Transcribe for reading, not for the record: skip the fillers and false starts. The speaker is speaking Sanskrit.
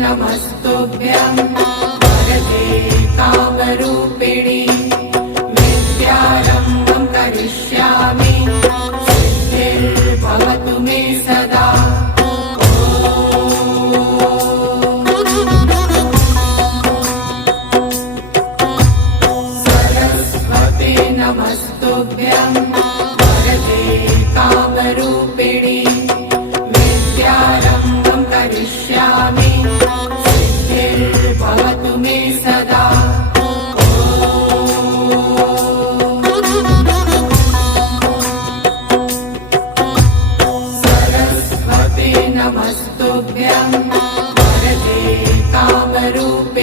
नमस्तुभ्यं वरदे कामरूपिणि विद्यारम्भं करिष्यामि सिद्धिर्भवतु मे सदा। सरस्वते नमस्तुभ्यं वरदे कामरूपिणि विद्यारम्भं करिष्यामि सिद्धिर्भवतु मे सदा। सरस्वते नमस्तुभ्यं वरदे कामरूपिणि